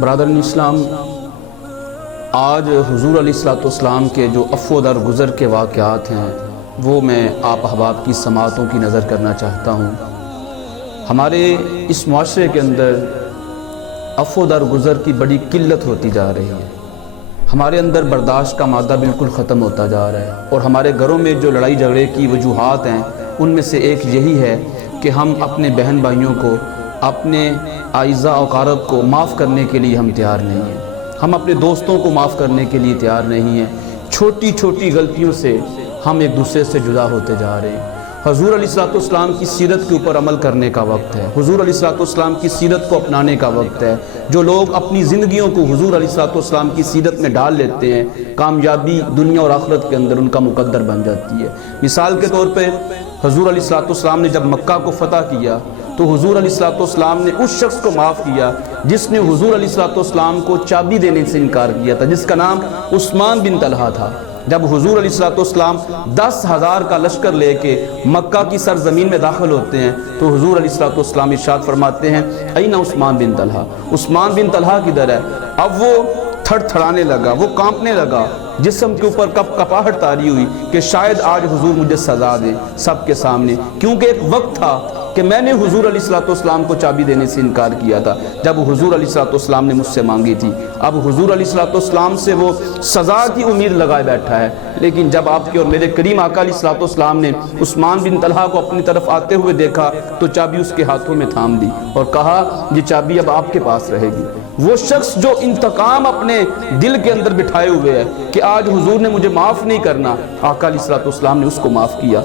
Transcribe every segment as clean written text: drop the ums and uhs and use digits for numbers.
برادران اسلام، آج حضور علیہ الصلوۃ کے جو عفو در گزر کے واقعات ہیں وہ میں آپ احباب کی سماعتوں کی نظر کرنا چاہتا ہوں۔ ہمارے اس معاشرے کے اندر عفو در گزر کی بڑی قلت ہوتی جا رہی ہے، ہمارے اندر برداشت کا مادہ بالکل ختم ہوتا جا رہا ہے، اور ہمارے گھروں میں جو لڑائی جھگڑے کی وجوہات ہیں ان میں سے ایک یہی ہے کہ ہم اپنے بہن بھائیوں کو، اپنے اعزاء و اقارب کو معاف کرنے کے لیے ہم تیار نہیں ہیں، ہم اپنے دوستوں کو معاف کرنے کے لیے تیار نہیں ہیں، چھوٹی چھوٹی غلطیوں سے ہم ایک دوسرے سے جدا ہوتے جا رہے ہیں۔ حضور علیہ الصلوۃ کی سیرت کے اوپر عمل کرنے کا وقت ہے، حضور علیہ الصلوۃ کی سیرت کو اپنانے کا وقت ہے۔ جو لوگ اپنی زندگیوں کو حضور علیہ الصلوۃ کی سیرت میں ڈال لیتے ہیں، کامیابی دنیا اور آخرت کے اندر ان کا مقدر بن جاتی ہے۔ مثال کے طور پہ حضور علیہ الصلوۃ نے جب مکہ کو فتح کیا تو حضور علیہ الصلوۃ نے اس شخص کو معاف کیا جس نے حضور علیہ الصلوۃ کو چابی دینے سے انکار کیا تھا، جس کا نام عثمان بن طلحہ تھا۔ جب حضور علیہ الصلوۃ 10,000 کا لشکر لے کے مکہ کی سرزمین میں داخل ہوتے ہیں تو حضور علیہ الصلوۃ ارشاد فرماتے ہیں، این عثمان بن طلحہ، عثمان بن طلحہ کدھر ہے؟ اب وہ تھڑ تھڑانے لگا، وہ کانپنے لگا، جسم کے اوپر کپ کپاہٹ طاری ہوئی کہ شاید آج حضور مجھے سزا دیں سب کے سامنے، کیونکہ ایک وقت تھا کہ میں نے حضور علیہ الصلوۃ کو چابی دینے سے انکار کیا تھا جب حضور علیہ الصلوۃ نے مجھ سے مانگی تھی۔ اب حضور علیہ الصلوۃ سے وہ سزا کی امید لگائے بیٹھا ہے، لیکن جب آپ کے اور میرے کریم آقا علیہ الصلوۃ نے عثمان بن طلحہ کو اپنی طرف آتے ہوئے دیکھا تو چابی اس کے ہاتھوں میں تھام دی اور کہا یہ چابی اب آپ کے پاس رہے گی۔ وہ شخص جو انتقام اپنے دل کے اندر بٹھائے ہوئے ہے کہ آج حضور نے مجھے معاف نہیں کرنا، آقا علیہ الصلوۃ نے اس کو معاف کیا۔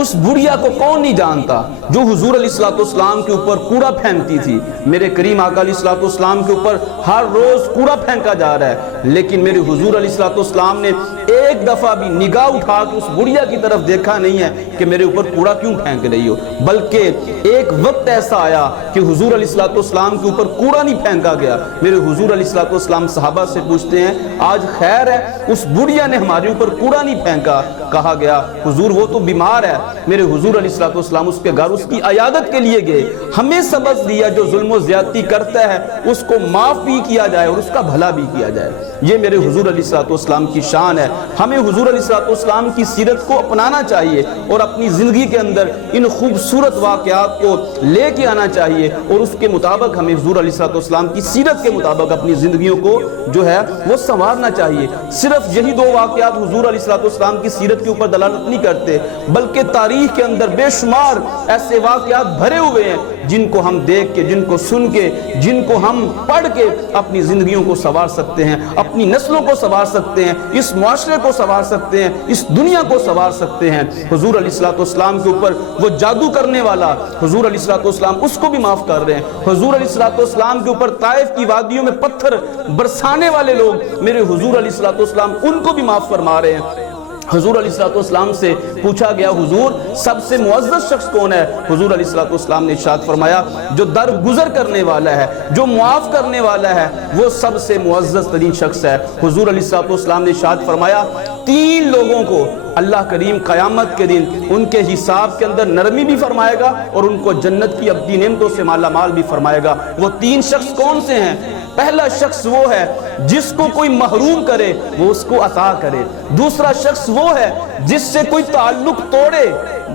اس بڑھیا کو کون نہیں جانتا جو حضور علیہ الصلوۃ کے اوپر کوڑا پھینکتی تھی؟ میرے کریم آقا علیہ الصلوۃ کے اوپر ہر روز کوڑا پھینکا جا رہا ہے، لیکن میرے حضور علیہ الصلوۃ نے ایک دفعہ بھی نگاہ اٹھا کے اس بڑھیا کی طرف دیکھا نہیں ہے کہ میرے اوپر کوڑا کیوں پھینک رہی ہو، بلکہ ایک وقت ایسا آیا کہ حضور علیہ الصلوۃ کے اوپر کوڑا نہیں پھینکا گیا۔ میرے حضور علیہ الصلوۃ صحابہ سے پوچھتے ہیں آج خیر ہے اس بڑھیا نے ہمارے اوپر کوڑا نہیں پھینکا؟ کہا گیا حضور وہ تو بیمار ہے۔ میرے حضور علیہ الصلوۃ اس کے گھر اس کی عیادت کے لیے گئے، ہمیں سبق دیا جو ظلم و زیادتی کرتا ہے اس کو معاف بھی کیا جائے اور اس کا بھلا بھی کیا جائے۔ یہ میرے حضور علیہ الصلوۃ کی شان ہے۔ ہمیں حضور علیہ الصلوۃ کی سیرت کو اپنانا چاہیے اور اپنی زندگی کے اندر ان خوبصورت واقعات کو لے کے آنا چاہیے، اور اس کے مطابق ہمیں حضور علیہ الصلوۃ کی سیرت کے مطابق اپنی زندگیوں کو جو ہے وہ سنوارنا چاہیے۔ صرف یہی دو واقعات حضور علیہ الصلوۃ کی سیرت کے اوپر دلالت نہیں کرتے، بلکہ تاریخ کے اندر بے شمار ایسے واقعات بھرے ہوئے ہیں جن کو ہم دیکھ کے، جن کو سن کے، جن کو ہم پڑھ کے اپنی زندگیوں کو سنوار سکتے ہیں، اپنی نسلوں کو سنوار سکتے ہیں، اس معاشرے کو سنوار سکتے ہیں، اس دنیا کو سنوار سکتے ہیں۔ حضور علیہ الصلوۃ کے اوپر وہ جادو کرنے والا حضور علیہ الصلوۃ اس کو بھی معاف کر رہے ہیں۔ حضور علیہ الصلوۃ کے اوپر طائف کی وادیوں میں پتھر برسانے والے لوگ میرے حضور علیہ الصلوۃ ان کو بھی معاف فرما رہے ہیں۔ حضور علیہ الصلوۃ سے پوچھا گیا حضور سب سے معزز شخص کون ہے؟ حضور علیہ الصلوۃ نے ارشاد فرمایا جو درگزر کرنے والا ہے، جو معاف کرنے والا ہے، وہ سب سے معزز ترین شخص ہے۔ حضور علیہ الصلوۃ نے ارشاد فرمایا 3 لوگوں کو اللہ کریم قیامت کے دن ان کے حساب کے اندر نرمی بھی فرمائے گا اور ان کو جنت کی ابدی نعمتوں سے مالا مال بھی فرمائے گا۔ وہ 3 شخص کون سے ہیں؟ پہلا شخص وہ ہے جس کو کوئی محروم کرے وہ اس کو عطا کرے، دوسرا شخص وہ ہے جس سے کوئی تعلق توڑے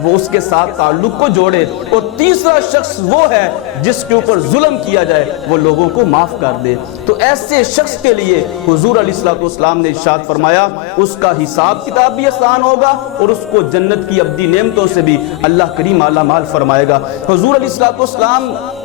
وہ اس کے ساتھ تعلق کو جوڑے، اور تیسرا شخص وہ ہے جس کے اوپر ظلم کیا جائے وہ لوگوں کو معاف کر دے۔ تو ایسے شخص کے لیے حضور علیہ الصلوۃ نے ارشاد فرمایا اس کا حساب کتاب بھی آسان ہوگا اور اس کو جنت کی ابدی نعمتوں سے بھی اللہ کریم مالا مال فرمائے گا۔ حضور علیہ الصلوۃ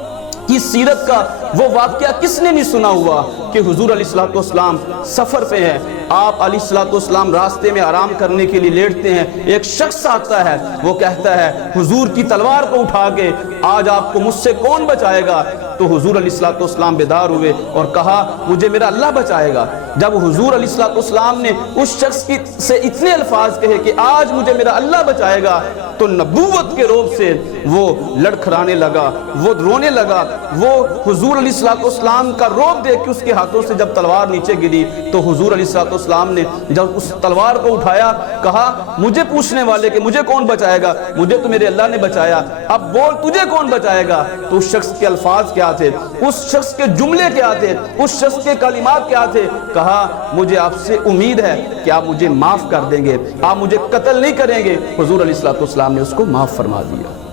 کی سیرت کا وہ واقعہ کس نے نہیں سنا ہوا کہ حضور علیہ الصلوۃ سفر پہ ہیں، آپ علیہ الصلوۃ راستے میں آرام کرنے کے لیے لیٹتے ہیں، ایک شخص آتا ہے، وہ کہتا ہے حضور کی تلوار کو اٹھا کے آج آپ کو مجھ سے کون بچائے گا؟ تو حضور علیہ الصلوۃ بیدار ہوئے اور کہا مجھے میرا اللہ بچائے گا۔ جب حضور علیہ السلام نے اس شخص سے اتنے الفاظ کہے کہ آج مجھے میرا اللہ بچائے گا، تو نبوت کے روب سے وہ لڑکھڑانے لگا، وہ رونے لگا۔ وہ حضور علیہ السلام کا روب دیکھ کے اس کے ہاتھوں سے جب تلوار نیچے گری تو حضور علیہ السلام نے جب اس تلوار کو اٹھایا، کہا مجھے پوچھنے والے کہ مجھے کون بچائے گا، مجھے تو میرے اللہ نے بچایا، اب بول تجھے کون بچائے گا؟ تو اس شخص کے الفاظ کیا تھے، اس شخص کے جملے کیا تھے، اس شخص کے کلمات کیا تھے؟ کہا مجھے آپ سے امید ہے کہ آپ مجھے معاف کر دیں گے، آپ مجھے قتل نہیں کریں گے۔ حضور علیہ السلام نے اس کو معاف فرما دیا۔